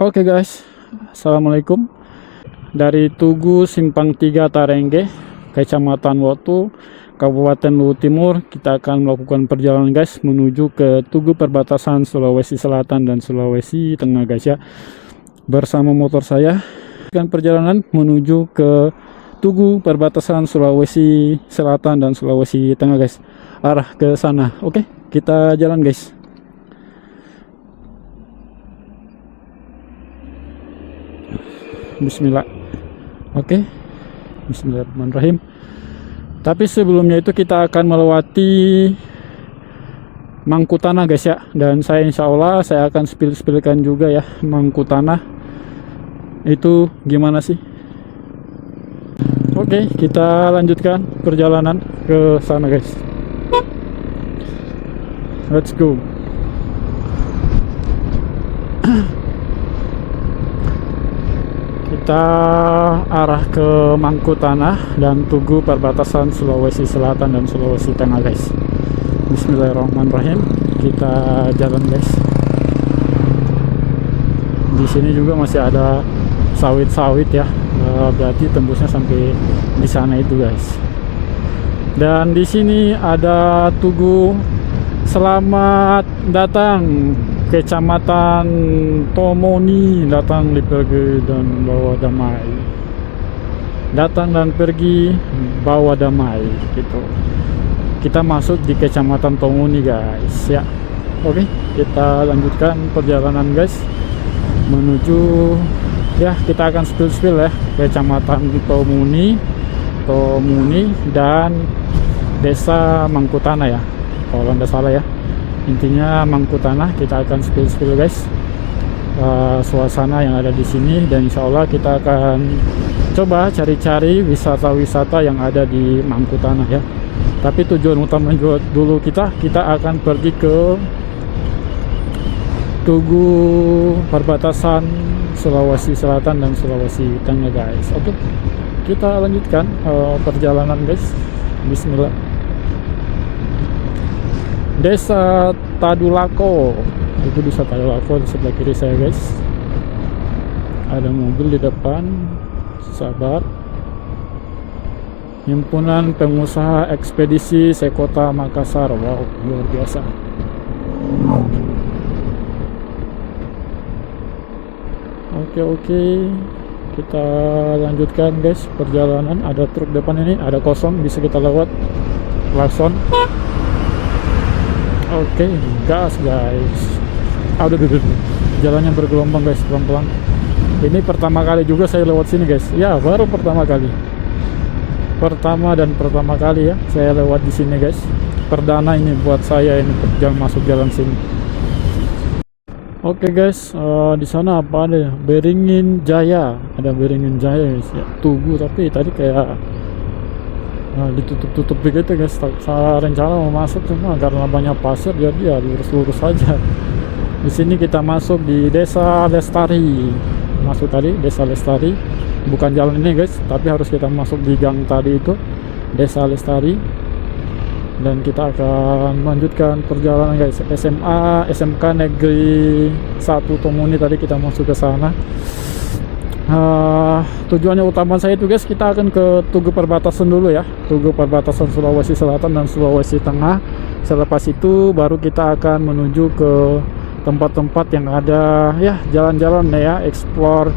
Oke guys, Assalamualaikum. Dari Tugu Simpang 3 Tarengge, Kecamatan Wotu, Kabupaten Luwu Timur, kita akan melakukan perjalanan guys menuju ke Tugu perbatasan Sulawesi Selatan dan Sulawesi Tengah guys ya. Bersama motor saya akan perjalanan menuju ke Tugu perbatasan Sulawesi Selatan dan Sulawesi Tengah guys. Arah ke sana. Oke, kita jalan guys. Bismillah. Oke. Bismillahirrahmanirrahim. Tapi sebelumnya itu kita akan melewati Mangku Tanah guys ya. Dan saya insya Allah saya akan spill-spillkan juga ya Mangku Tanah. Itu gimana sih? Oke, kita lanjutkan perjalanan ke sana guys. Let's go. Kita arah ke Mangku Tanah dan Tugu perbatasan Sulawesi Selatan dan Sulawesi Tengah guys. Bismillahirrahmanirrahim. Kita jalan guys. Di sini juga masih ada sawit-sawit ya. Berarti tembusnya sampai di sana itu guys. Dan di sini ada Tugu Selamat datang Kecamatan Tomoni, datang pergi dan bawa damai. Datang dan pergi bawa damai gitu. Kita masuk di Kecamatan Tomoni guys ya. Oke, kita lanjutkan perjalanan guys menuju ya, kita akan spill ya Kecamatan Tomoni dan Desa Mangku Tanah ya. Kalau anda salah ya, intinya Mangku Tanah. Kita akan spill guys suasana yang ada di sini, dan insya Allah kita akan coba cari-cari wisata-wisata yang ada di Mangku Tanah ya. Tapi tujuan utama dulu kita akan pergi ke Tugu perbatasan Sulawesi Selatan dan Sulawesi Tengah guys. Oke, kita lanjutkan perjalanan guys. Bismillah. Desa Tadulako, itu Desa Tadulako di sebelah kiri saya guys. Ada mobil di depan, sabar. Himpunan Pengusaha Ekspedisi Sekota Makassar. Wow, luar biasa. Oke, kita lanjutkan guys perjalanan. Ada truk depan ini, ada kosong, bisa kita lewat. Klakson. Oke, gas guys. Aduh, jalannya bergelombang guys, pelan-pelan. Ini pertama kali juga saya lewat sini guys. Ya, baru pertama kali. Pertama kali ya saya lewat di sini guys. Perdana ini buat saya ini masuk jalan sini. Oke guys, di sana apa ada? Beringin Jaya. Ada Beringin Jaya guys ya. Tugu, tapi tadi kayak ditutup begitu guys. Saya rencana mau masuk, cuma karena banyak pasir jadi ya lurus-lurus saja. Di sini kita masuk di Desa Lestari. Masuk tadi Desa Lestari, bukan jalan ini guys, tapi harus kita masuk di gang tadi itu, Desa Lestari. Dan kita akan melanjutkan perjalanan guys. SMK Negeri 1 Tomoni tadi kita masuk ke sana. Tujuannya utama saya itu guys, kita akan ke Tugu perbatasan dulu ya, Tugu perbatasan Sulawesi Selatan dan Sulawesi Tengah. Selepas itu baru kita akan menuju ke tempat-tempat yang ada ya, jalan-jalan ya, explore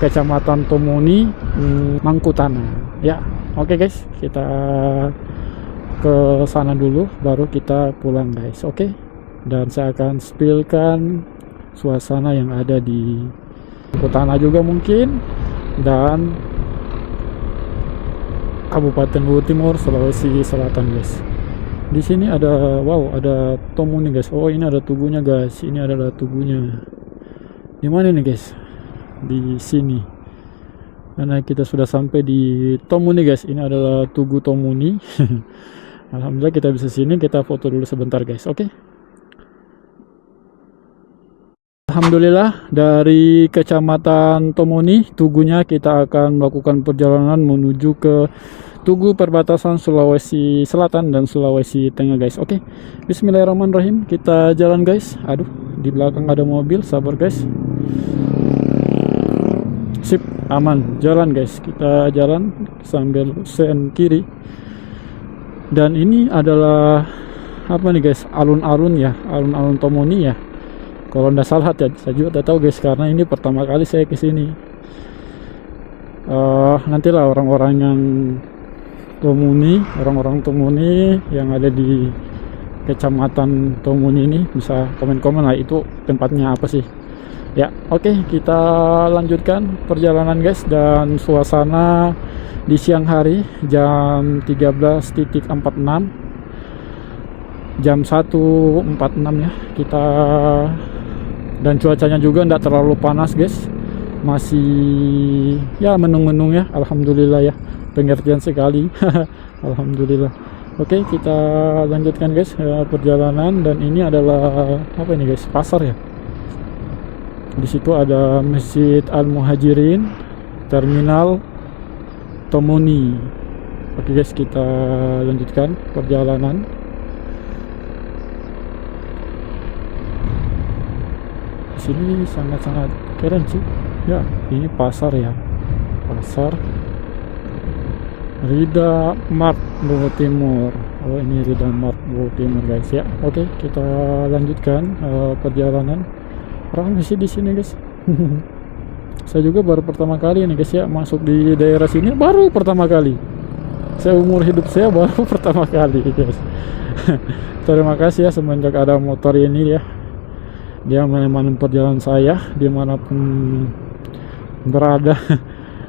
Kecamatan Tomoni, Mangku Tanah ya. Oke guys, kita ke sana dulu baru kita pulang guys. Oke, dan saya akan spillkan suasana yang ada di Mangku Tanah juga mungkin, dan Kabupaten Luwu Timur, Sulawesi Selatan guys. Di sini ada, wow, ada Tomoni guys. Oh, ini ada tugunya guys. Ini adalah tugunya. Di mana nih guys? Di sini. Karena kita sudah sampai di Tomoni guys. Ini adalah Tugu Tomoni. Alhamdulillah kita bisa sini. Kita foto dulu sebentar guys. Oke. Alhamdulillah dari Kecamatan Tomoni, tugunya, kita akan melakukan perjalanan menuju ke Tugu perbatasan Sulawesi Selatan dan Sulawesi Tengah guys. Oke, Bismillahirrahmanirrahim. Kita jalan guys. Aduh, di belakang ada mobil, sabar guys. sip, aman, jalan guys. Kita jalan sambil sen kiri. Dan ini adalah apa nih guys, alun-alun ya, alun-alun Tomoni ya, kalau nggak salah ya. Saya juga tidak tahu guys, karena ini pertama kali saya kesini. Nantilah orang-orang yang Tomoni, orang-orang Tomoni yang ada di kecamatan Tomoni ini bisa komen-komen lah itu tempatnya apa sih ya. Oke, kita lanjutkan perjalanan guys. Dan suasana di siang hari jam 13.46, jam 1.46 ya kita. Dan cuacanya juga tidak terlalu panas guys, masih ya menung-menung ya, alhamdulillah ya, pengertian sekali. Alhamdulillah. Oke, kita lanjutkan guys perjalanan. Dan ini adalah apa ini guys, pasar ya. Di situ ada Masjid Al-Muhajirin, terminal Tomoni. Oke guys, kita lanjutkan perjalanan. Di sini sangat-sangat keren sih ya. Ini pasar ya, pasar Rida Mart Bogor Timur. Oh, ini Rida Mart Bogor Timur guys ya. Oke, kita lanjutkan perjalanan. Ramai sih di sini guys. Saya juga baru pertama kali nih guys ya masuk di daerah sini, baru pertama kali. Saya umur hidup saya baru pertama kali guys. Terima kasih ya semenjak ada motor ini ya. Dia menemani perjalanan saya dimanapun berada.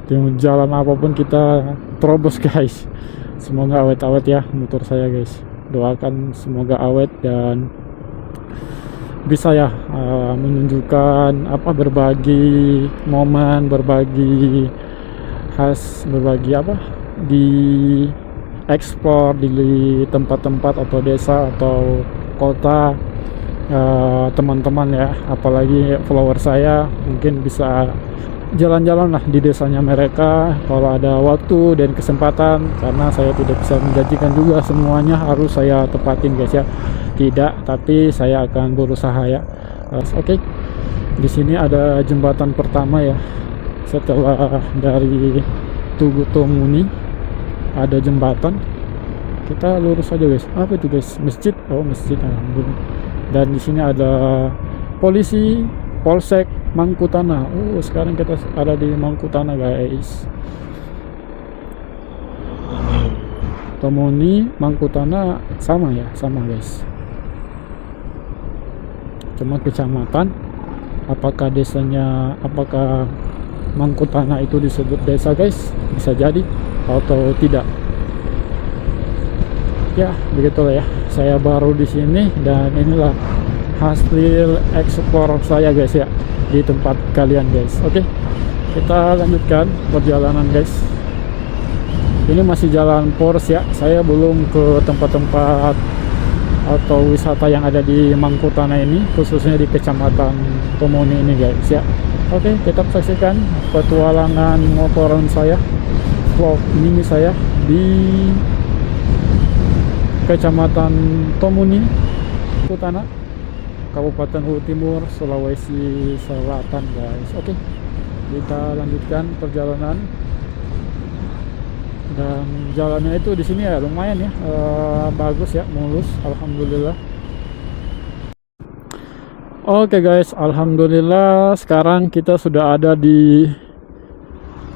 Di jalan apapun kita terobos guys. Semoga awet-awet ya motor saya guys. Doakan semoga awet dan bisa ya menunjukkan apa, berbagi momen, berbagi apa di ekspor di tempat-tempat atau desa atau kota teman-teman ya, apalagi follower saya mungkin bisa jalan-jalan lah di desanya mereka kalau ada waktu dan kesempatan, karena saya tidak bisa menjanjikan juga semuanya harus saya tepatin guys ya, tidak, tapi saya akan berusaha ya. Oke. Di sini ada jembatan pertama ya, setelah dari Tugu Tomoni ada jembatan. Kita lurus aja guys. Apa itu guys? Masjid. Oh, masjid. Dan di sini ada polisi Polsek Mangkutana. Oh, sekarang kita ada di Mangkutana guys. Tomoni Mangkutana sama ya, sama guys. Cuma kecamatan, apakah desanya, apakah Mangkutana itu disebut desa guys, bisa jadi atau tidak ya, begitulah ya. Saya baru di sini dan inilah hasil eksplor saya guys ya di tempat kalian guys. Oke, kita lanjutkan perjalanan guys. Ini masih jalan Pors ya, saya belum ke tempat-tempat atau wisata yang ada di Mangkutana ini, khususnya di kecamatan Tomoni ini guys ya. Oke, kita saksikan petualangan motoran saya, vlog mini saya di kecamatan Tomoni, Mangkutana, Kabupaten Bogor Timur, Sulawesi Selatan guys. Oke, kita lanjutkan perjalanan. Dan jalannya itu di sini ya lumayan ya, bagus ya, mulus, alhamdulillah. Oke guys, alhamdulillah sekarang kita sudah ada di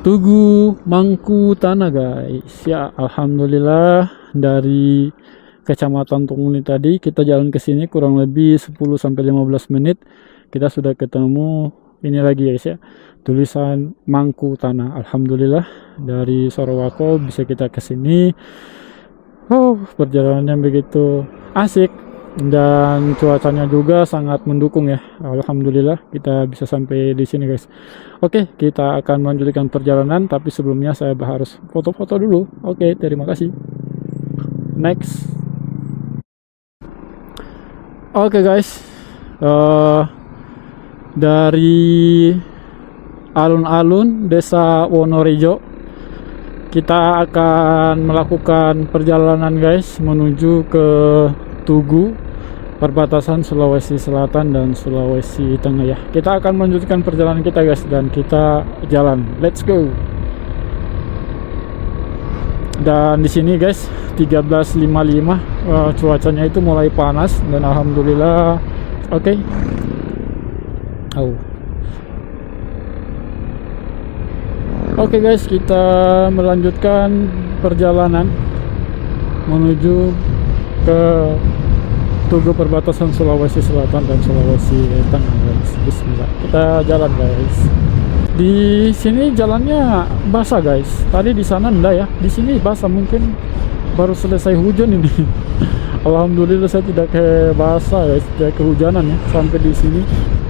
Tugu Mangkutana guys ya, alhamdulillah. Dari kecamatan Tomoni tadi kita jalan ke sini kurang lebih 10-15 menit, kita sudah ketemu ini lagi guys ya, tulisan Mangkutana. Alhamdulillah dari Sorowako bisa kita ke sini. Oh, perjalanannya begitu asik dan cuacanya juga sangat mendukung ya. Alhamdulillah kita bisa sampai di sini guys. Oke, kita akan melanjutkan perjalanan, tapi sebelumnya saya harus foto-foto dulu. Oke, terima kasih. Next. Oke guys, dari alun-alun desa Wonorejo kita akan melakukan perjalanan guys menuju ke Tugu perbatasan Sulawesi Selatan dan Sulawesi Tengah ya. Kita akan melanjutkan perjalanan kita guys, dan kita jalan. Let's go. Dan di sini guys 13.55, cuacanya itu mulai panas dan alhamdulillah oke. Oke guys, kita melanjutkan perjalanan menuju ke Tugu perbatasan Sulawesi Selatan dan Sulawesi Tengah guys. Bismillah, kita jalan guys. Di sini jalannya basah guys. Tadi di sana enggak ya. Di sini basah, mungkin baru selesai hujan ini. Alhamdulillah saya tidak ke basah guys, tidak kehujanan ya sampai di sini.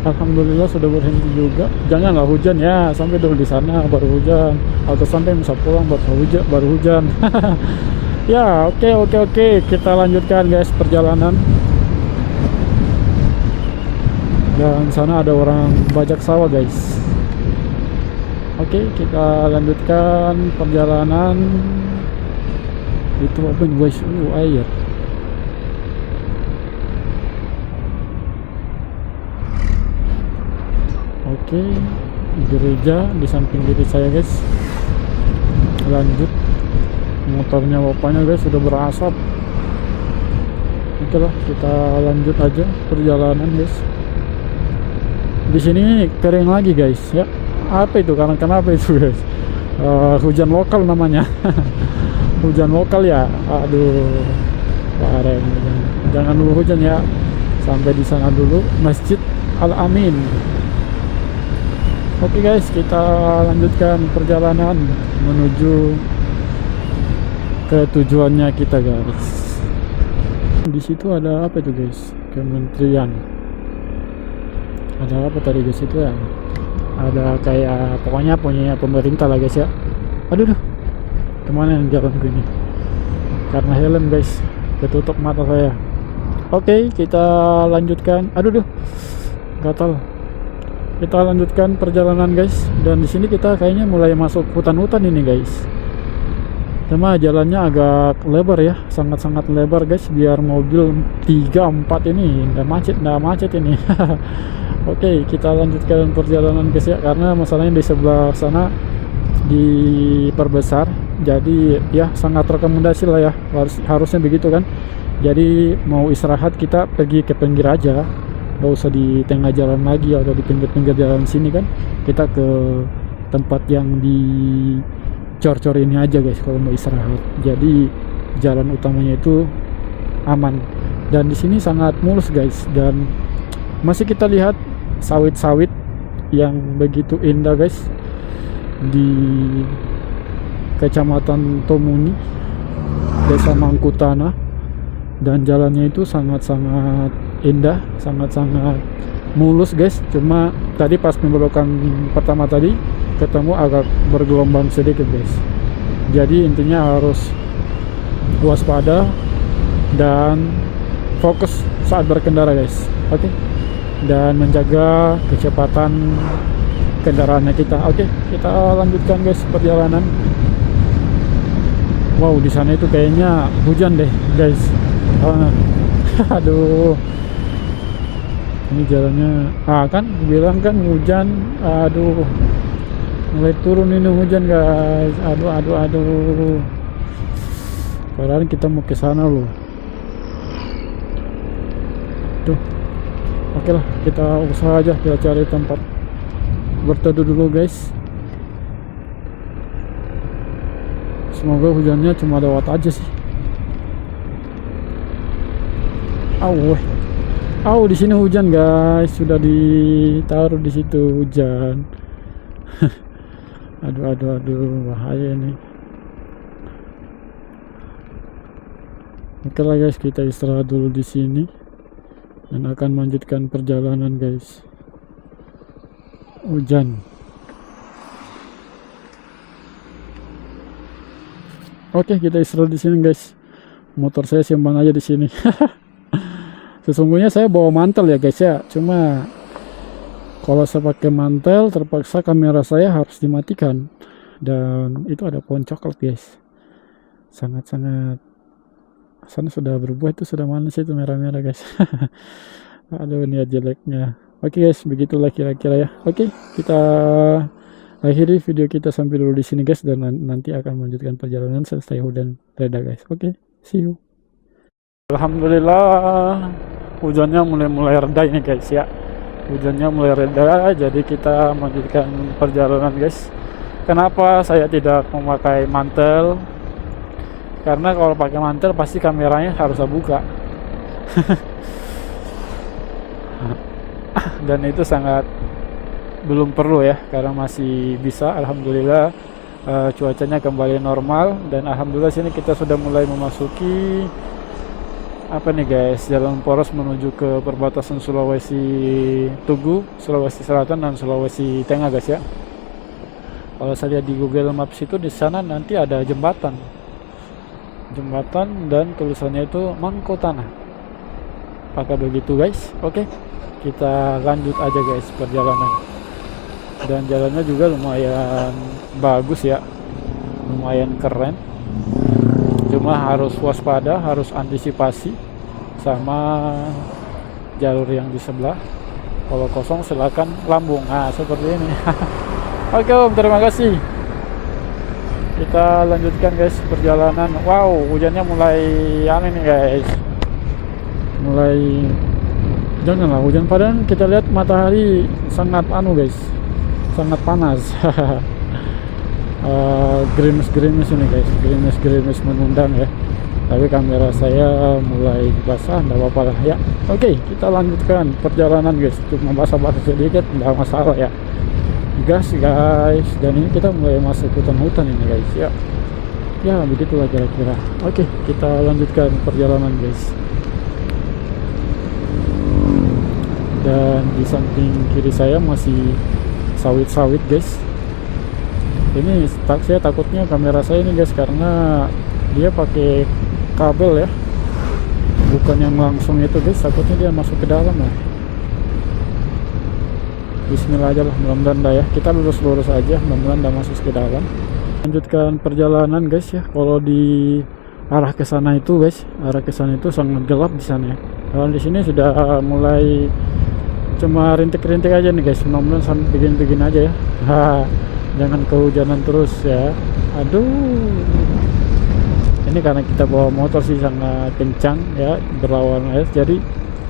Alhamdulillah sudah berhenti juga. Janganlah hujan ya, sampai dulu di sana baru hujan, atau sampai bisa pulang baru hujan. Ya, oke. Kita lanjutkan guys perjalanan. Dan sana ada orang bajak sawah guys. Oke, kita lanjutkan perjalanan. Itu apa nih guys? Air. Oke, gereja di samping kiri saya guys. Lanjut. Motornya bapaknya guys sudah berasap. Oke lah, kita lanjut aja perjalanan guys. Di sini kering lagi guys ya. Apa itu? Karena kenapa itu guys? Hujan lokal namanya. Hujan lokal ya. Aduh, parah. Jangan dulu hujan ya. Sampai di sana dulu, Masjid Al-Amin. Oke guys, kita lanjutkan perjalanan menuju ke tujuannya kita guys. Di situ ada apa itu guys? Kementerian. Ada apa tadi guys itu ya? Ada kayak pokoknya punya pemerintah lah guys ya. Aduh, kemana yang jalan gini? Karena helm guys, ketutup mata saya. Oke, kita lanjutkan. Aduh, gatal. Kita lanjutkan perjalanan guys. Dan di sini kita kayaknya mulai masuk hutan-hutan ini guys. Cuma jalannya agak lebar ya, sangat-sangat lebar guys, biar mobil 3-4 ini nggak macet ini. Oke, kita lanjutkan perjalanan guys ya, karena masalahnya di sebelah sana diperbesar, jadi ya sangat rekomendasi lah ya, harusnya begitu kan. Jadi mau istirahat kita pergi ke pinggir aja, nggak usah di tengah jalan lagi atau di pinggir-pinggir jalan sini kan. Kita ke tempat yang di cor-cor ini aja guys kalau mau istirahat. Jadi jalan utamanya itu aman, dan di sini sangat mulus guys, dan masih kita lihat sawit-sawit yang begitu indah guys di Kecamatan Tomuni, Desa Mangkutana, dan jalannya itu sangat-sangat indah, sangat-sangat mulus guys. Cuma tadi pas pembelokan pertama tadi ketemu agak bergelombang sedikit guys. Jadi intinya harus waspada dan fokus saat berkendara guys. Oke. Dan menjaga kecepatan kendaraannya kita. Oke, kita lanjutkan guys perjalanan. Wow, di sana itu kayaknya hujan deh guys. Aduh, ini jalannya kan bilang kan hujan. Aduh, mulai turun ini hujan guys. Aduh. Padahal kita mau ke sana loh. Tuh. Oke lah, kita usaha aja, kita cari tempat berteduh dulu guys. Semoga hujannya cuma lewat aja sih. Di sini hujan guys, sudah ditaruh di situ hujan. aduh, bahaya ini. Oke lah guys, kita istirahat dulu di sini dan akan melanjutkan perjalanan guys. Hujan. Oke, kita istirahat di sini guys. Motor saya simpan aja di sini. Sesungguhnya saya bawa mantel ya guys ya. Cuma kalau saya pakai mantel terpaksa kamera saya harus dimatikan. Dan itu ada pohon coklat guys. Sangat-sangat sana sudah berbuah, itu sudah manis itu merah-merah guys. Aduh niat jeleknya. Oke guys, begitulah kira-kira ya. Oke, kita akhiri video kita sampai dulu di sini guys, dan nanti akan melanjutkan perjalanan selesai hujan reda guys. Oke, see you. Alhamdulillah hujannya mulai reda ini guys ya. Hujannya mulai reda, jadi kita melanjutkan perjalanan guys. Kenapa saya tidak memakai mantel? Karena kalau pakai mantel pasti kameranya harus saya buka. Dan itu sangat belum perlu ya, karena masih bisa. Alhamdulillah cuacanya kembali normal, dan alhamdulillah sini kita sudah mulai memasuki apa nih guys, jalan poros menuju ke perbatasan Sulawesi Tugu, Sulawesi Selatan dan Sulawesi Tengah guys ya. Kalau saya lihat di Google Maps itu di sana nanti ada jembatan dan tulisannya itu Mangko Tanah. Apakah begitu guys? Oke, kita lanjut aja guys perjalanan. Dan jalannya juga lumayan bagus ya, lumayan keren. Cuma harus waspada, harus antisipasi sama jalur yang di sebelah. Kalau kosong silakan lambung. Nah seperti ini. Oke Om, terima kasih. Kita lanjutkan guys perjalanan. Wow, hujannya mulai aneh nih guys. Mulai janganlah hujan, padahal kita lihat matahari sangat guys, sangat panas. Gerimis ini guys, gerimis mengundang ya. Tapi kamera saya mulai basah, enggak apa-apa lah ya. Oke, kita lanjutkan perjalanan guys. Cuma basah-basah sedikit enggak masalah ya. Gas guys, dan ini kita mulai masuk hutan ini guys ya. Ya begitulah kira-kira. Oke, kita lanjutkan perjalanan guys. Dan di samping kiri saya masih sawit-sawit guys. Ini saya takutnya kamera saya ini guys, karena dia pakai kabel ya, bukan yang langsung itu guys. Takutnya dia masuk ke dalam ya. Bismillah aja lah, mudah-mudahan dah ya. Kita lurus-lurus aja, mudah-mudahan dah masuk ke dalam. Lanjutkan perjalanan guys ya. Kalau di arah ke sana itu guys, arah ke sana itu sangat gelap di sana ya. Kalau di sini sudah mulai cuma rintik-rintik aja nih guys. Mudah-mudahan sampai begini-begini aja ya. Jangan kehujanan terus ya. Aduh. Ini karena kita bawa motor sih sangat kencang ya, berlawan air. Jadi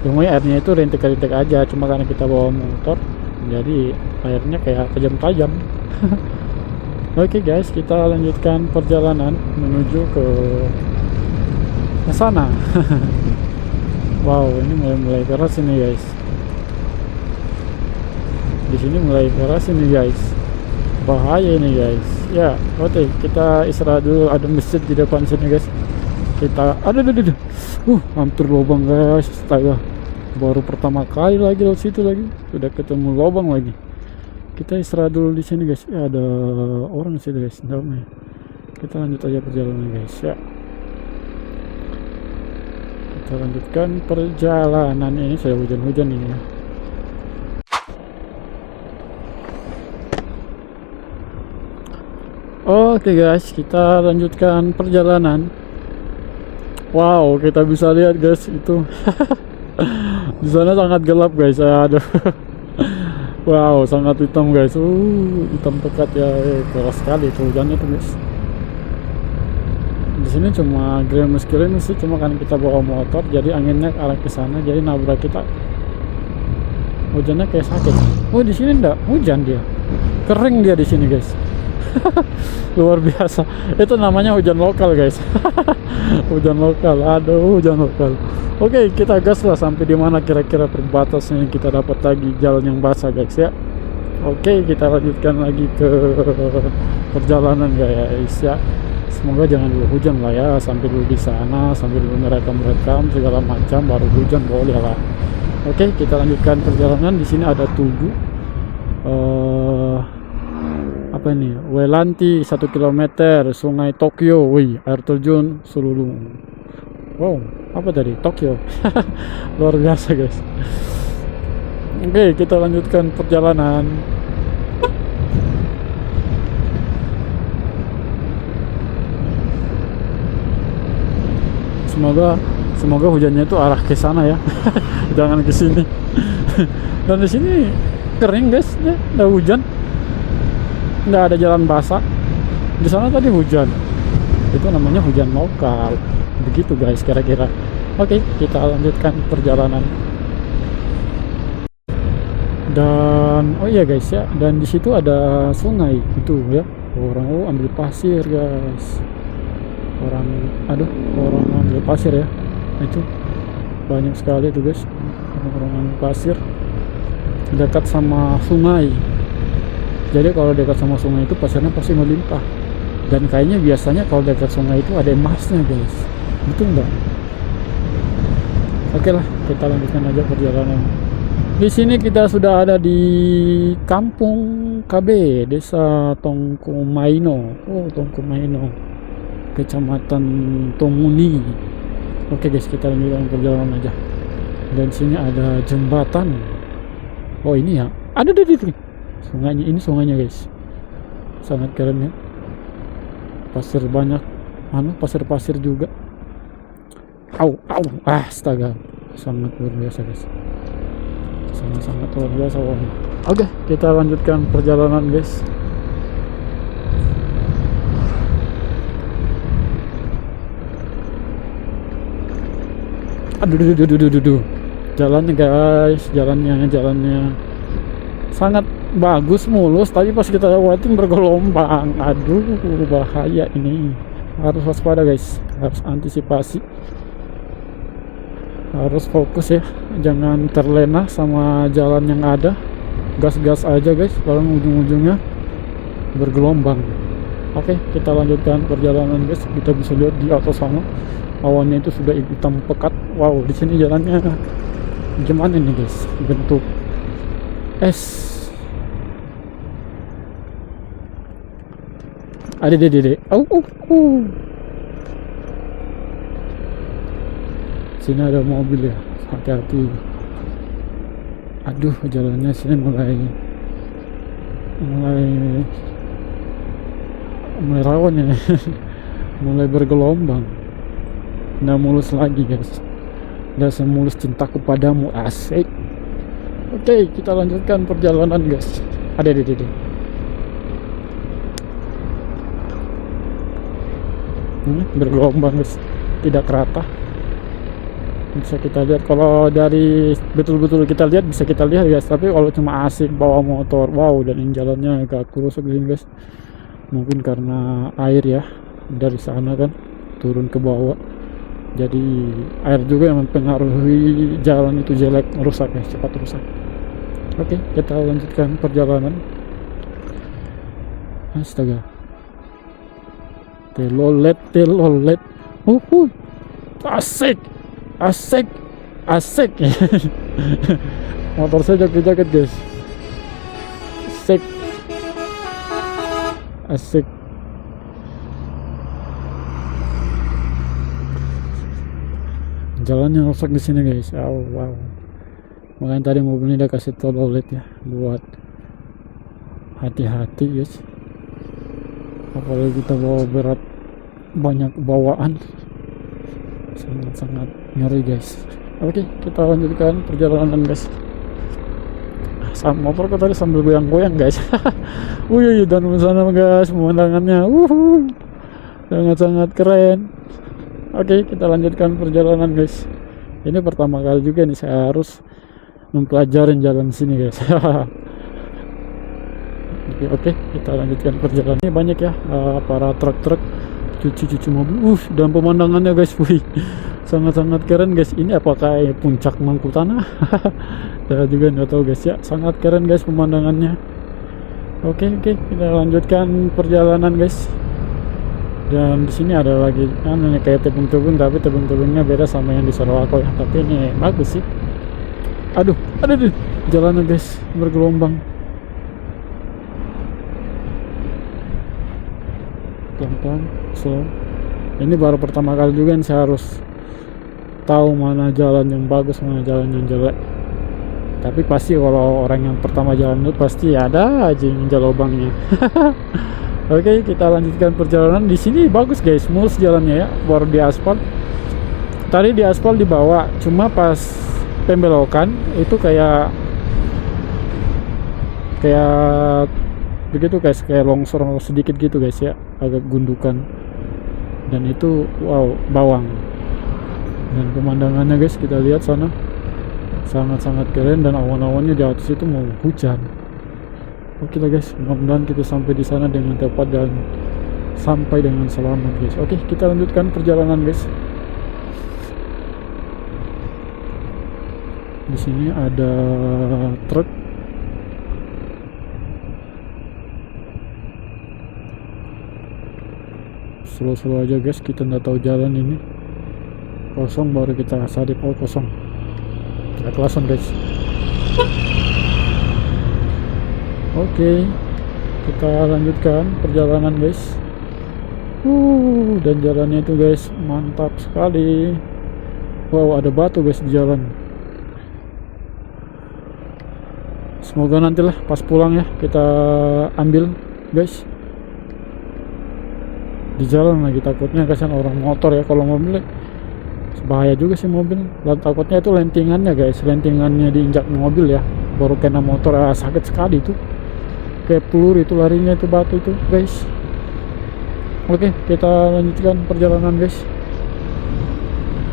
lumayan airnya itu rintik-rintik aja. Cuma karena kita bawa motor, jadi airnya kayak tajam-tajam. Oke guys, kita lanjutkan perjalanan menuju ke sana. Wow, ini mulai keras ini guys. Di sini mulai keras ini guys. Bahaya ini guys. Ya, oke, kita istirahat dulu. Ada masjid di depan sini guys. Kita aduh. Hampir lubang guys. Astaga. Baru pertama kali lagi lewat situ lagi sudah ketemu lubang lagi. Kita istirahat dulu di sini guys. Ya, ada orang sih guys dalamnya. Kita lanjut aja perjalanan guys ya. Kita lanjutkan perjalanan ini. Saya hujan-hujan ini ya. Oke guys, kita lanjutkan perjalanan. Wow, kita bisa lihat guys itu. Di sana sangat gelap guys. Aduh. Wow, sangat hitam guys. Hitam pekat ya, keras sekali itu hujannya tuh guys. Di sini cuma gerimis sih, cuma kan kita bawa motor, jadi anginnya arah ke sana, jadi nabrak kita. Hujannya kayak sakit. Oh, di sini enggak hujan dia. Kering dia di sini guys. Luar biasa. Itu namanya hujan lokal guys. Hujan lokal. Aduh, hujan lokal. Oke, kita gas lah sampai di mana kira-kira perbatasan yang kita dapat lagi jalan yang basah guys ya. Oke, kita lanjutkan lagi ke perjalanan guys ya. Semoga jangan dulu hujan lah ya, sampai dulu di sana, sambil dulu merekam segala macam, baru hujan boleh lah. Oke, kita lanjutkan perjalanan. Di sini ada Tugu. Apa ini? Welanti 1 km, Sungai Tokyo. Wih, air terjun Sululung. Wow, apa tadi? Tokyo. Luar biasa guys. Oke, kita lanjutkan perjalanan. Semoga hujannya itu arah ke sana ya. Jangan ke sini. Dan di sini kering guys, ya, ada hujan. Nggak ada jalan basah. Di sana tadi hujan. Itu namanya hujan lokal. Begitu guys kira-kira. Oke, kita lanjutkan perjalanan. Dan oh iya guys ya, dan di situ ada sungai itu ya. Orang ambil pasir guys. Orang ambil pasir ya. Itu banyak sekali tuh guys. Orang ambil pasir dekat sama sungai. Jadi kalau dekat sama sungai itu pasirnya pasti melimpah. Dan kayaknya biasanya kalau dekat sungai itu ada emasnya guys. Betul enggak? Oke lah, kita lanjutkan aja perjalanan. Di sini kita sudah ada di Kampung KB, Desa Tongkumaino. Oh, Tongkumaino, Kecamatan Tomuni. Oke guys, kita lanjutkan perjalanan aja. Dan sini ada jembatan. Oh ini ya, ada di sungainya. Ini sungainya guys, sangat keren ya. Pasir banyak, pasir juga. Astaga, sangat luar biasa guys. Sangat luar biasa. Oke, kita lanjutkan perjalanan guys. Aduh. Jalannya guys, jalannya sangat bagus, mulus. Tapi pas kita lewatin bergelombang. Aduh, bahaya ini. Harus waspada guys, harus antisipasi, harus fokus ya, jangan terlena sama jalan yang ada. Gas aja guys, kalau ujung-ujungnya bergelombang. Oke, kita lanjutkan perjalanan guys. Kita bisa lihat di atas sana awannya itu sudah hitam pekat. Wow, di sini jalannya gimana nih guys, bentuk es. Ada dede. Sini ada mobil ya, hati-hati. Aduh, jalannya sini mulai rawan ya. Mulai bergelombang. Nggak mulus lagi guys. Nggak semulus cintaku padamu, asik. Oke, kita lanjutkan perjalanan guys. Ada dede. Bergelombang guys, tidak rata. Bisa kita lihat, kalau dari betul-betul kita lihat bisa kita lihat guys. Tapi kalau cuma asik bawa motor, wow, dan ini jalannya agak kurus gini guys. Mungkin karena air ya, dari sana kan turun ke bawah, jadi air juga yang mempengaruhi jalan itu jelek, rusak ya, cepat rusak. Oke, kita lanjutkan perjalanan. Astaga, telolet. Asik. Motor saya jaket guys. Asik. Jalannya rusak di sini guys. Wow. Makanya tadi mobilnya udah kasih telolet ya, buat hati-hati guys. Apalagi kita bawa berat, banyak bawaan, sangat ngeri guys. Oke, kita lanjutkan perjalanan guys. Sama motor kok tadi sambil goyang-goyang guys. Wih, dan sana guys, pemandangannya sangat keren. Oke, kita lanjutkan perjalanan guys. Ini pertama kali juga nih saya harus mempelajarin jalan sini guys. Oke, kita lanjutkan perjalanan. Ini banyak ya para truk cuci mobil. Dan pemandangannya guys, sangat keren guys. Ini apakah puncak Mangkutanah? Saya juga nggak tahu guys ya. Sangat keren guys pemandangannya. Oke, kita lanjutkan perjalanan guys. Dan di sini ada lagi ini kayak tebing-tebing, tapi tebing-tebingnya beda sama yang di Sarawak ya. Tapi ini bagus sih. Aduh, ada deh jalanan guys, bergelombang. Pelan-pelan, slow. Ini baru pertama kali juga yang saya harus tahu mana jalan yang bagus, mana jalan yang jelek. Tapi pasti kalau orang yang pertama jalan itu pasti ada aja yang lubangnya. Oke, kita lanjutkan perjalanan. Di sini bagus guys, mulus jalannya ya, baru di aspal. tadi di aspal di bawah, cuma pas pembelokan itu kayak kayak begitu guys, kayak longsor sedikit gitu guys ya, agak gundukan. Dan itu wow, bawang. Dan pemandangannya guys, kita lihat sana sangat-sangat keren, dan awan-awannya di atas itu mau hujan. Oke lah guys, mudah-mudahan kita sampai di sana dengan tepat dan sampai dengan selamat guys. Oke, kita lanjutkan perjalanan guys. Di sini ada truk. Slow-slow aja guys, kita nggak tahu jalan ini. Kosong baru kita sadip, oh kosong. Kita kelasan guys. Oke, kita lanjutkan perjalanan guys. Dan jalannya itu guys mantap sekali. Wow, ada batu guys di jalan. Semoga nantilah pas pulang ya kita ambil guys. Di jalan lagi takutnya kasihan orang motor ya, kalau mobil bahaya juga sih mobil. Takutnya itu lentingannya guys, lentingannya diinjak mobil ya, baru kena motor. Sakit sekali itu, kayak peluru itu larinya itu batu itu guys. Oke, kita lanjutkan perjalanan guys.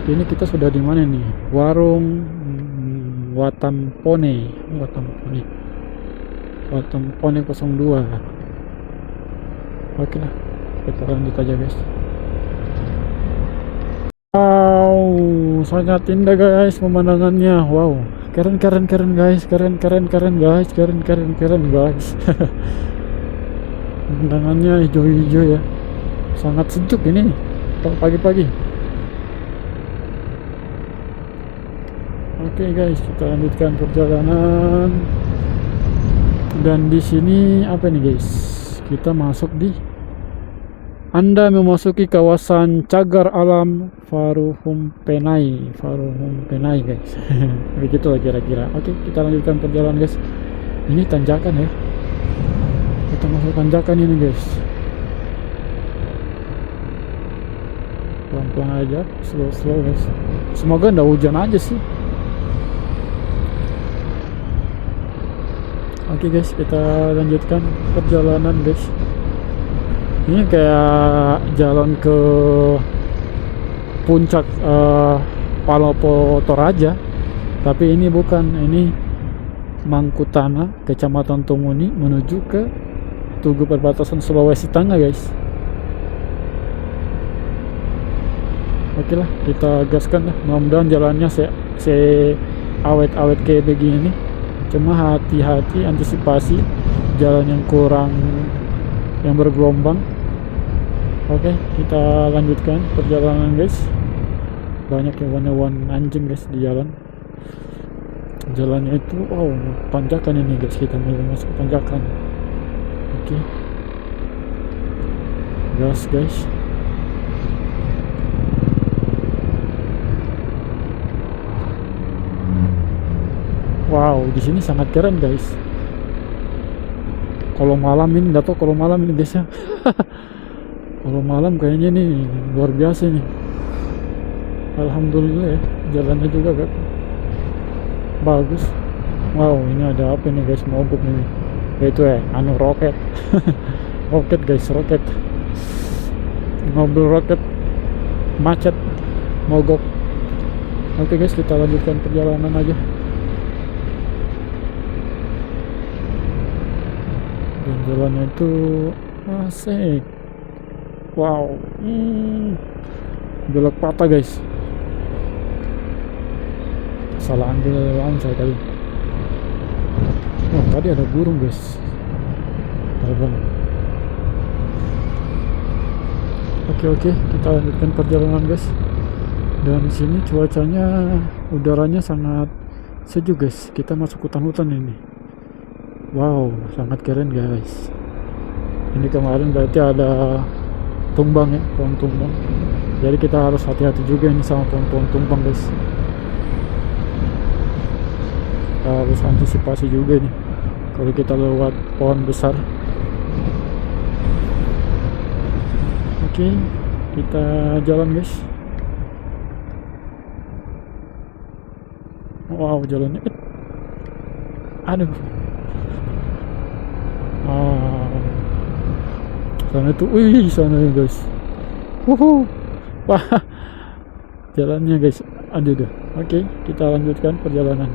Ini kita sudah di mana nih? Warung Watampone 02. Oke lah, kita lanjut aja guys. Wow, sangat indah guys pemandangannya. Wow, keren guys, keren guys. Pemandangannya hijau-hijau ya, sangat sejuk ini pagi-pagi. Oke guys, kita lanjutkan perjalanan. Dan di sini apa nih guys? Kita masuk di, Anda memasuki kawasan cagar alam Faruhumpenai guys. Begitulah kira-kira. Oke, kita lanjutkan perjalanan guys. Ini tanjakan ya. Kita masuk tanjakan ini guys. Pelan-pelan aja, slow guys. Semoga nggak hujan aja sih. Oke guys, kita lanjutkan perjalanan guys. Ini kayak jalan ke puncak Palopo Toraja, tapi ini bukan, ini Mangkutana, Kecamatan Tomuni, menuju ke Tugu perbatasan Sulawesi Tengah guys. Oke lah, kita gaskan lah. Mudah-mudahan jalannya awet-awet kayak begini. Cuma hati-hati, antisipasi jalan yang kurang, yang bergelombang. Oke, kita lanjutkan perjalanan guys. Banyak hewan-hewan anjing guys di jalan. Jalannya itu wow, tanjakan ini guys, kita mulai masuk tanjakan. Oke, gas guys. Wow, di sini sangat keren guys. Kalau malam ini, nggak tahu kalau malam ini guys ya. Kalau malam kayaknya nih luar biasa nih. Alhamdulillah ya, jalannya juga gak bagus. Wow, ini ada apa nih guys, mogok nih. Itu ya, roket. Roket guys, roket. Mobil roket macet, mogok. Oke guys, kita lanjutkan perjalanan aja. Dan jalannya itu asik. Wow, belok patah guys. Salah ambil saya tadi. Oh, tadi ada burung guys. Terbang. Oke, kita lanjutkan perjalanan guys. Dan sini cuacanya, udaranya sangat sejuk guys. Kita masuk hutan-hutan ini. Wow, sangat keren guys. Ini kemarin berarti ada tumbang ya, pohon tumbang. Jadi kita harus hati-hati juga ini sama pohon-pohon tumbang guys. Kita harus antisipasi juga nih kalau kita lewat pohon besar. Oke, kita jalan guys. Wow, jalannya. Aduh. Ah, sana tuh. Wih, sana ya guys. Wuhu. Wah, jalannya guys. Aduh, dah. Oke, kita lanjutkan perjalanan.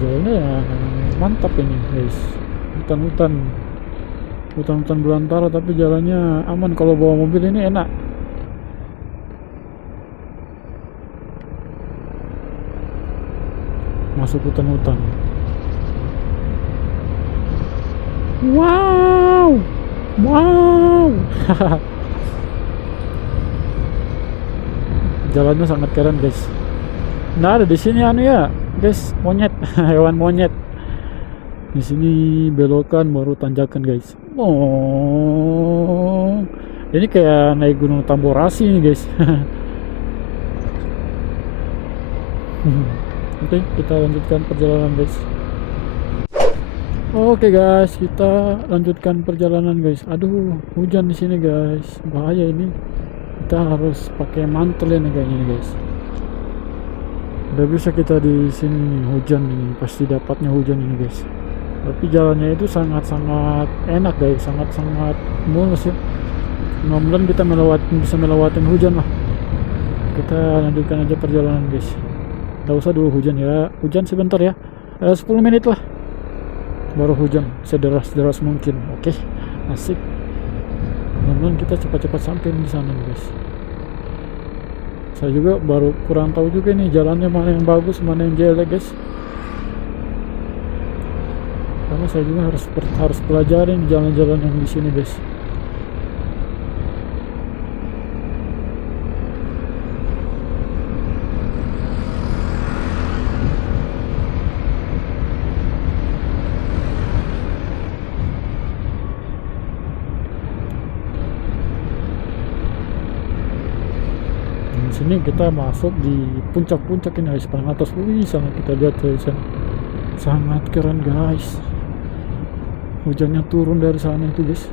Jalannya ya mantap ini guys. Hutan-hutan belantara, tapi jalannya aman. Kalau bawa mobil ini enak. Masuk hutan-hutan. Wow, wow. Jalannya sangat keren guys. Nah, ada di sini anu ya guys, monyet. Hewan monyet. Di sini belokan baru tanjakan guys. Oh, ini kayak naik gunung Tamborasi nih guys. Oke, kita lanjutkan perjalanan guys. Oke guys, kita lanjutkan perjalanan guys. Aduh, hujan di sini guys, bahaya ini. Kita harus pakai mantel ini kayaknya nih guys. Udah bisa kita di sini hujan ini, pasti dapatnya hujan ini guys. Tapi jalannya itu sangat-sangat enak guys, sangat-sangat mulus ya. Mudah-mudahan kita bisa melewatin hujan lah. Kita lanjutkan aja perjalanan guys. Gak usah dulu hujan ya, hujan sebentar ya, 10 menit lah baru hujan, sederas-deras mungkin. Oke, asik. Mudah-mudahan kita cepat-cepat sampai di sana guys. Saya juga baru kurang tahu juga nih jalannya mana yang bagus, mana yang jelek guys. Karena saya juga harus pelajarin jalan-jalan yang di sini guys. Sini kita masuk di puncak-puncak ini guys, paling atas. Wih, sangat kita lihat guys, sangat keren guys. Hujannya turun dari sana itu guys,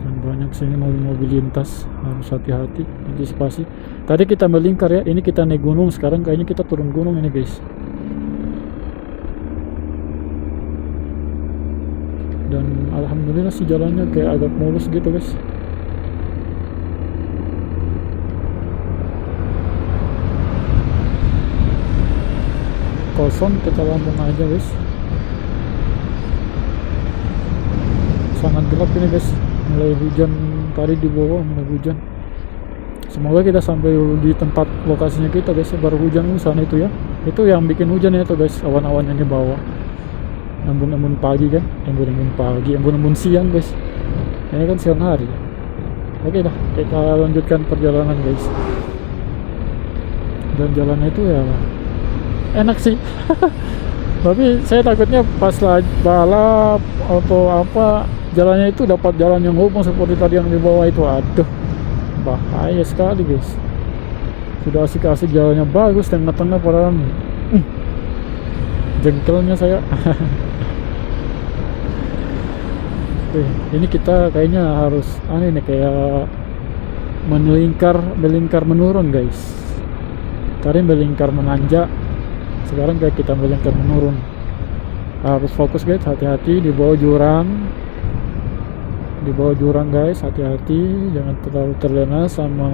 dan banyak sini mobil-mobil lintas, harus hati-hati, antisipasi. Tadi kita melingkar ya, ini kita naik gunung, sekarang kayaknya kita turun gunung ini guys. Dan alhamdulillah sih jalannya kayak agak mulus gitu guys. Kosong, kita langsung aja guys. Sangat gelap ini guys, mulai hujan tadi di bawah, mulai hujan. Semoga kita sampai di tempat lokasinya kita guys, baru hujan di sana itu ya. Itu yang bikin hujan ya tuh guys, awan-awan yang di bawah. Embun-embun pagi kan, embun-embun pagi, embun-embun siang guys. Ini kan siang hari. Oke dah, kita lanjutkan perjalanan guys. Dan jalannya itu ya enak sih. Tapi saya takutnya pas lagi balap atau apa, jalannya itu dapat jalan yang hubung seperti tadi yang di bawah itu. Aduh, bahaya sekali guys. Sudah asik-asik jalannya bagus, tengah-tengah padahal jengkelnya saya. Oke, ini kita kayaknya harus aneh nih, kayak melingkar menurun guys. Tadi melingkar menanjak, sekarang kayak kita melingkar menurun. Harus fokus guys, hati-hati di bawah jurang guys, hati-hati, jangan terlalu terlena sama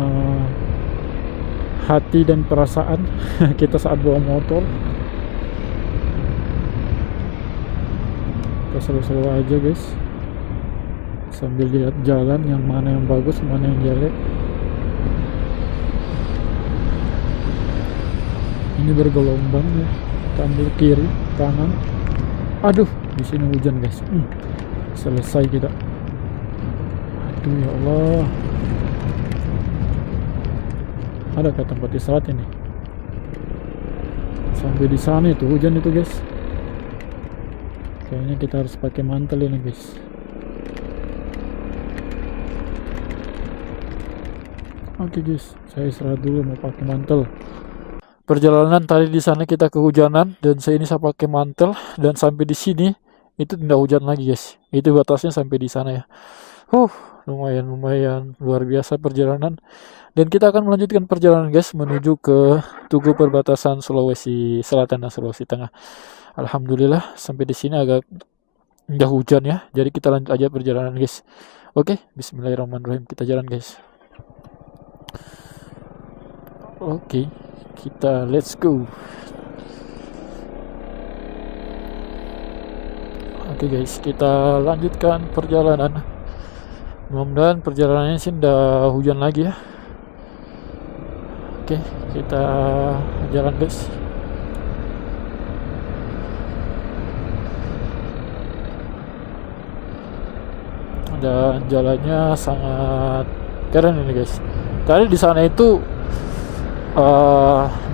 hati dan perasaan kita saat bawa motor. Kita selalu aja guys, sambil lihat jalan yang mana yang bagus, mana yang jelek. Ini bergelombang ya, kita ambil kiri, kanan. Aduh, di sini hujan guys. Selesai kita. Aduh ya Allah. Ada ke tempat istirahat ini. Sampai di sana itu hujan itu guys. Kayaknya kita harus pakai mantel ini guys. Oke guys, saya istirahat dulu, mau pakai mantel. Perjalanan tadi di sana kita kehujanan dan saya pakai mantel, dan sampai di sini itu tidak hujan lagi guys. Itu batasnya sampai di sana ya. Huh, lumayan luar biasa perjalanan. Dan kita akan melanjutkan perjalanan guys menuju ke Tugu perbatasan Sulawesi Selatan dan Sulawesi Tengah. Alhamdulillah sampai di sini agak nggak hujan ya. Jadi kita lanjut aja perjalanan guys. Oke, bismillahirrahmanirrahim, kita jalan guys. Oke, kita let's go. Oke guys, kita lanjutkan perjalanan. Mudah-mudahan perjalanannya sih nggak hujan lagi ya. Oke, kita jalan guys. Dan jalannya sangat keren ini guys. Tadi di sana itu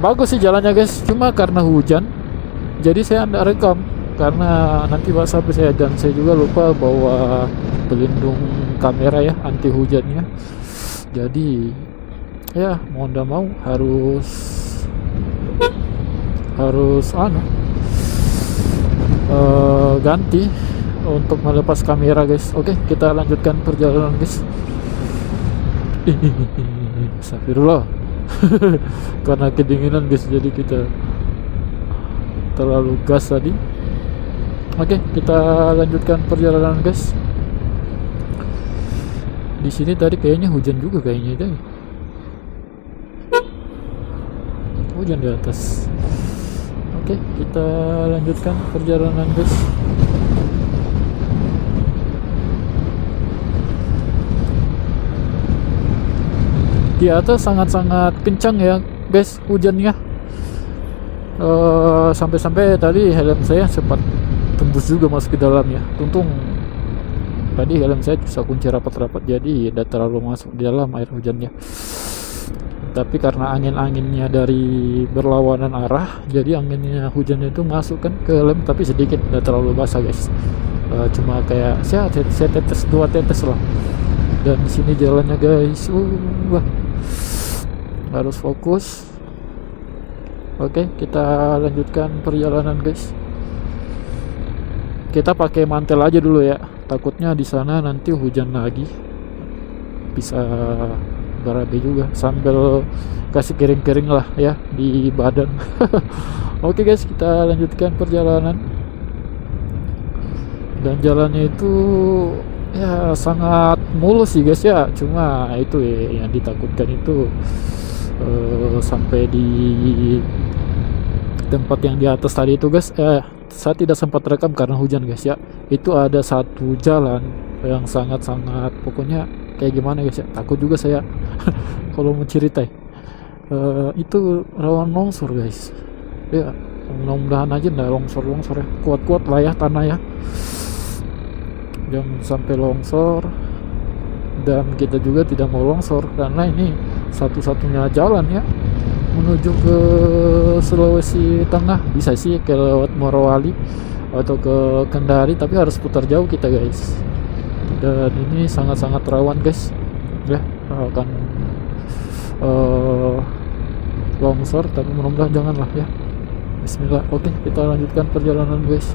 bagus sih jalannya guys. Cuma karena hujan, jadi saya tidak rekam karena nanti basah saya, dan saya juga lupa bawa pelindung kamera ya, anti hujannya. Jadi ya mau ndak mau harus ganti untuk melepas kamera guys. Oke, kita lanjutkan perjalanan guys. Astagfirullah. Karena kedinginan guys, jadi kita terlalu gas tadi. Oke, kita lanjutkan perjalanan guys. Di sini tadi kayaknya hujan juga kayaknya itu. Hujan di atas. Oke, kita lanjutkan perjalanan guys. Di atas sangat-sangat kencang ya guys hujannya. Sampai-sampai tadi helm saya sempat tembus juga masuk ke dalam ya. Untung tadi helm saya bisa kunci rapat-rapat, jadi tidak terlalu masuk di dalam air hujannya. Tapi karena angin-anginnya dari berlawanan arah, jadi anginnya hujannya itu masuk kan ke helm, tapi sedikit, tidak terlalu basah guys. Cuma kayak saya tetes, 2 tetes lah. Dan di sini jalannya guys, harus fokus. Oke, kita lanjutkan perjalanan guys. Kita pakai mantel aja dulu ya, takutnya di sana nanti hujan lagi, bisa berabe juga, sambil kasih kering-kering lah ya di badan. Oke guys, kita lanjutkan perjalanan. Dan jalannya itu ya sangat mulus sih guys ya, cuma itu ya, yang ditakutkan itu sampai di tempat yang di atas tadi itu guys. Saya tidak sempat rekam karena hujan guys ya. Itu ada satu jalan yang sangat-sangat pokoknya kayak gimana guys ya, takut juga saya kalau mau cerita. Itu rawan longsor guys ya. Mudah-mudahan aja nggak longsor ya, kuat-kuat lah ya tanah ya, jangan sampai longsor. Dan kita juga tidak mau longsor karena ini satu-satunya jalan ya menuju ke Sulawesi Tengah. Bisa sih ke lewat Morowali atau ke Kendari, tapi harus putar jauh kita guys. Dan ini sangat-sangat rawan guys ya, akan longsor, tapi mudah-mudahan janganlah ya. Bismillah. Oke, kita lanjutkan perjalanan guys.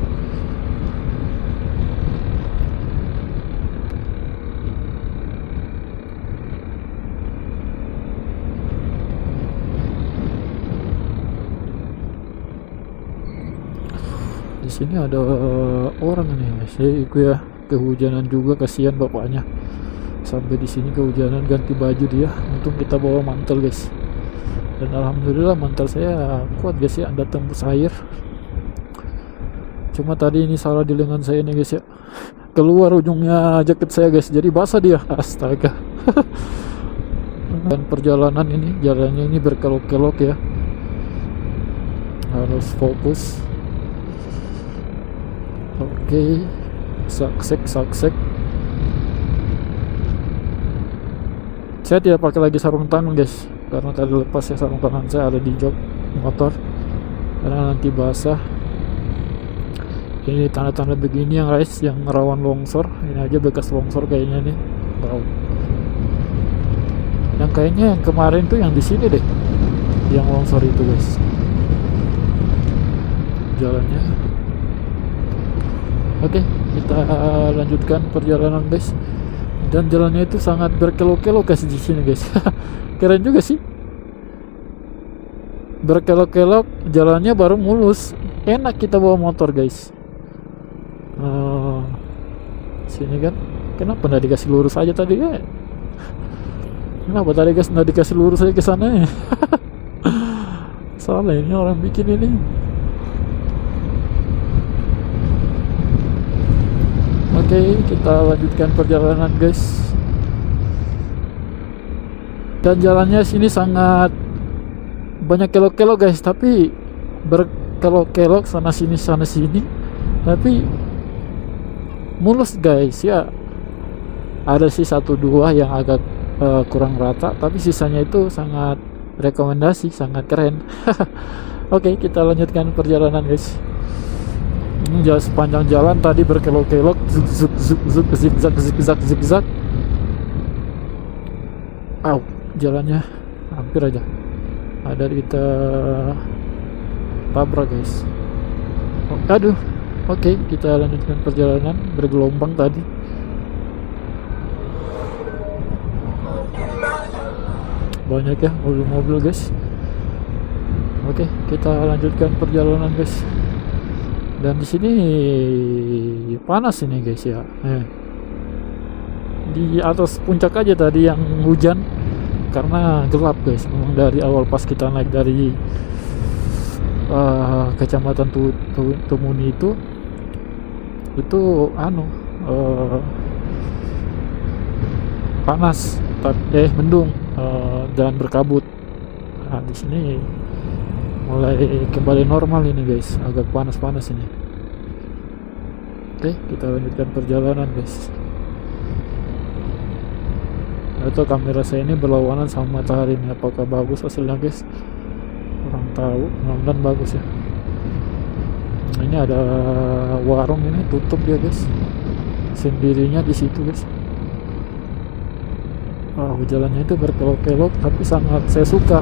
Di sini ada orang nih guys, ya kehujanan juga, kasihan bapaknya sampai di sini kehujanan, ganti baju dia. Untung kita bawa mantel guys, dan alhamdulillah mantel saya kuat guys ya, anda tembus air. Cuma tadi ini salah di lengan saya nih guys ya, keluar ujungnya jaket saya guys, jadi basah dia. Astaga. Dan perjalanan ini, jalannya ini berkelok-kelok ya, harus fokus. Oke, saksek. Saya tidak pakai lagi sarung tangan guys, karena tadi lepas ya sarung tangan saya ada di jok motor, karena nanti basah. Ini tanda-tanda begini yang guys, yang rawan longsor. Ini aja bekas longsor kayaknya nih. Wow. Yang kayaknya yang kemarin tuh yang di sini deh, yang longsor itu guys. Jalannya Oke, kita lanjutkan perjalanan guys. Dan jalannya itu sangat berkelok-kelok guys di sini guys. Keren juga sih. Berkelok-kelok, jalannya baru mulus. Enak kita bawa motor guys. Sini kan. Kenapa nggak dikasih lurus aja tadi ya? Kenapa tadi guys nggak dikasih lurus aja ke sana ya? Salah ini orang bikin ini. Oke, kita lanjutkan perjalanan guys. Dan jalannya sini sangat banyak kelok-kelok guys, tapi berkelok-kelok sana sini, tapi mulus guys ya. Ada sih 1-2 yang agak kurang rata, tapi sisanya itu sangat rekomendasi, sangat keren. Oke, kita lanjutkan perjalanan guys. Sepanjang jalan tadi berkelok-kelok, zigzag. Jalannya hampir aja ada kita tabrak guys. Aduh. Oke, kita lanjutkan perjalanan. Bergelombang tadi. Banyak ya mobil-mobil guys. Oke, kita lanjutkan perjalanan guys. Dan di sini panas ini guys ya. Di atas puncak aja tadi yang hujan karena gelap guys. Memang dari awal pas kita naik dari kecamatan Tumuni itu panas, mendung dan berkabut. Nah, di sini mulai kembali normal ini guys, agak panas ini. Oke, kita lanjutkan perjalanan guys. Atau kamera saya ini berlawanan sama matahari ini, apakah bagus hasilnya guys? Kurang tahu, mudah-mudahan bagus ya. Nah, ini ada warung ini tutup dia guys, sendirinya di situ guys. Jalannya itu berkelok-kelok tapi sangat saya suka.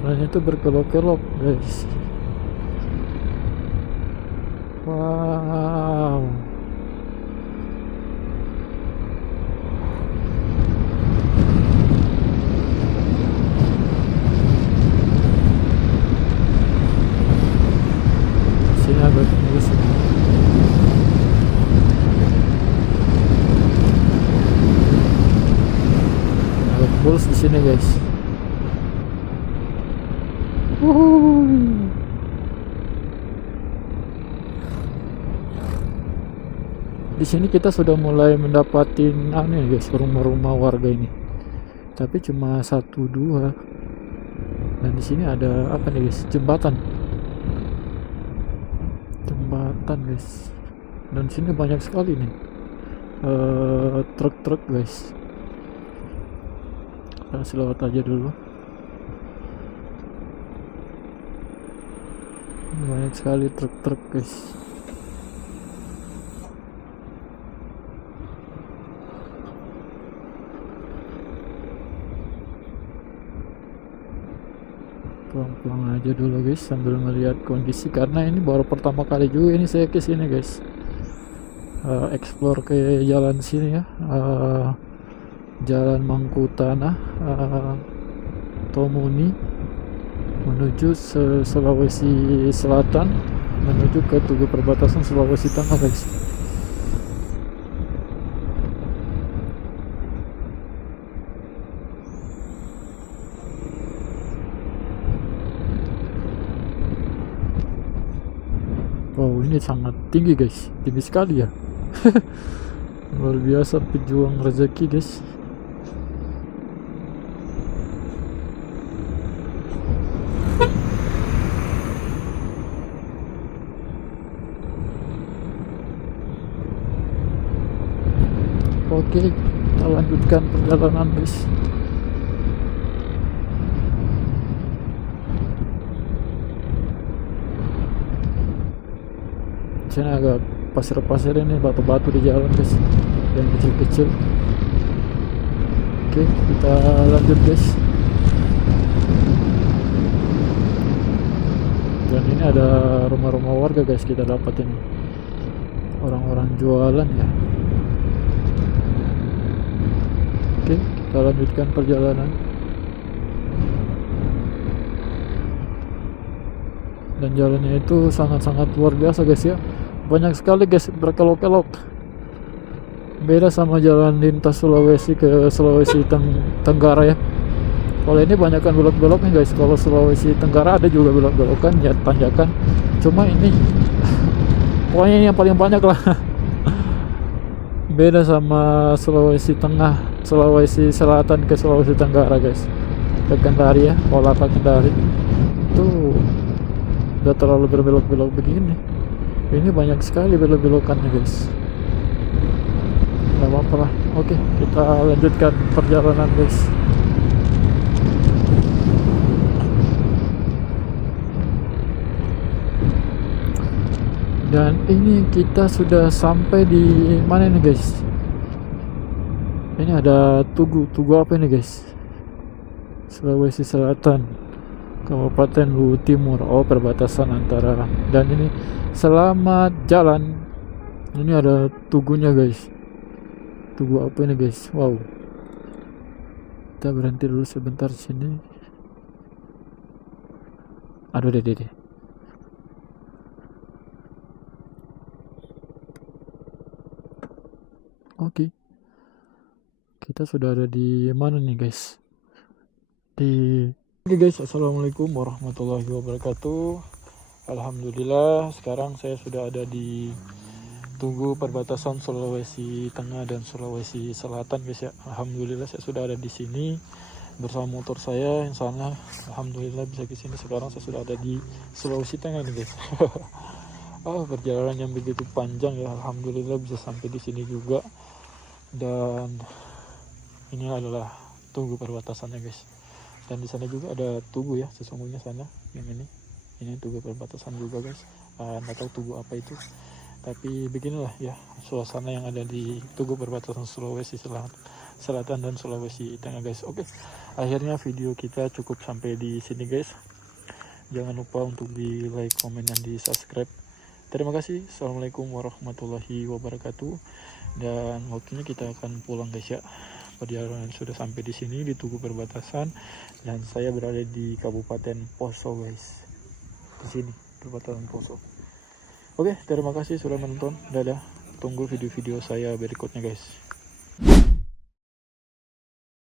Jalannya itu berkelok-kelok guys. Wow. Sini agak mulus ini. Agak mulus di sini guys. Di sini kita sudah mulai mendapatin guys, rumah-rumah warga ini. Tapi cuma 1-2. Dan di sini ada apa nih guys? Jembatan guys. Dan di sini banyak sekali nih truk-truk guys. Kita lewat aja dulu. Banyak sekali truk-truk guys. Pelan-pelan aja dulu guys sambil melihat kondisi, karena ini baru pertama kali juga ini saya ke sini guys. Explore ke jalan sini ya. Jalan Mangkutanah Tomuni menuju Sulawesi Selatan, menuju ke Tugu perbatasan Sulawesi Tengah guys. Wow, ini sangat tinggi guys, tinggi sekali ya. Luar biasa pejuang rezeki guys. Oke, kita lanjutkan perjalanan guys. Sini agak pasir-pasir ini, batu-batu di jalan guys, yang kecil-kecil. Oke, kita lanjut guys. Dan ini ada rumah-rumah warga guys, kita dapat ini orang-orang jualan ya. Oke, kita lanjutkan perjalanan. Dan jalannya itu sangat-sangat luar biasa guys ya, banyak sekali guys, berkelok-kelok. Beda sama jalan lintas Sulawesi ke Sulawesi Tenggara ya. Kalau ini banyak kan belok-beloknya guys. Kalau Sulawesi Tenggara ada juga belok-belokan ya, tanjakan. Cuma ini pokoknya ini yang paling banyak lah. Beda sama Sulawesi Tengah, Sulawesi Selatan ke Sulawesi Tenggara guys. Ke Kendari ya, Kolaka Kendari itu udah terlalu berbelok-belok begini. Ini banyak sekali belok-belokannya guys. Gak apa-apa lah. Oke, kita lanjutkan perjalanan guys. Dan ini kita sudah sampai di mana nih guys? Ini ada Tugu apa ini guys? Sulawesi Selatan, Kabupaten Luwu Timur. Oh, perbatasan antara. Dan ini selamat jalan. Ini ada tugunya guys. Tugu apa ini guys? Wow. Kita berhenti dulu sebentar sini. Aduh deh. Oke. Kita sudah ada di mana nih guys? Oke guys, assalamualaikum warahmatullahi wabarakatuh. Alhamdulillah, sekarang saya sudah ada di Tugu perbatasan Sulawesi Tengah dan Sulawesi Selatan guys ya. Alhamdulillah saya sudah ada di sini bersama motor saya yang sana. Alhamdulillah bisa ke sini. Sekarang saya sudah ada di Sulawesi Tengah nih guys. Perjalanan yang begitu panjang ya. Alhamdulillah bisa sampai di sini juga. Dan ini adalah Tugu perbatasannya guys. Dan di sana juga ada Tugu ya, sesungguhnya sana yang ini Tugu perbatasan juga guys. Nggak tahu Tugu apa itu, tapi beginilah ya suasana yang ada di Tugu perbatasan Sulawesi Selatan dan Sulawesi Tengah guys. Oke, akhirnya video kita cukup sampai di sini guys. Jangan lupa untuk di like, komen, dan di subscribe. Terima kasih. Assalamualaikum warahmatullahi wabarakatuh. Dan waktunya kita akan pulang guys ya. Perjalanan sudah sampai di sini di Tugu perbatasan, dan saya berada di Kabupaten Poso guys. Di sini perbatasan Poso. Oke, terima kasih sudah menonton. Dadah. Tunggu video-video saya berikutnya guys.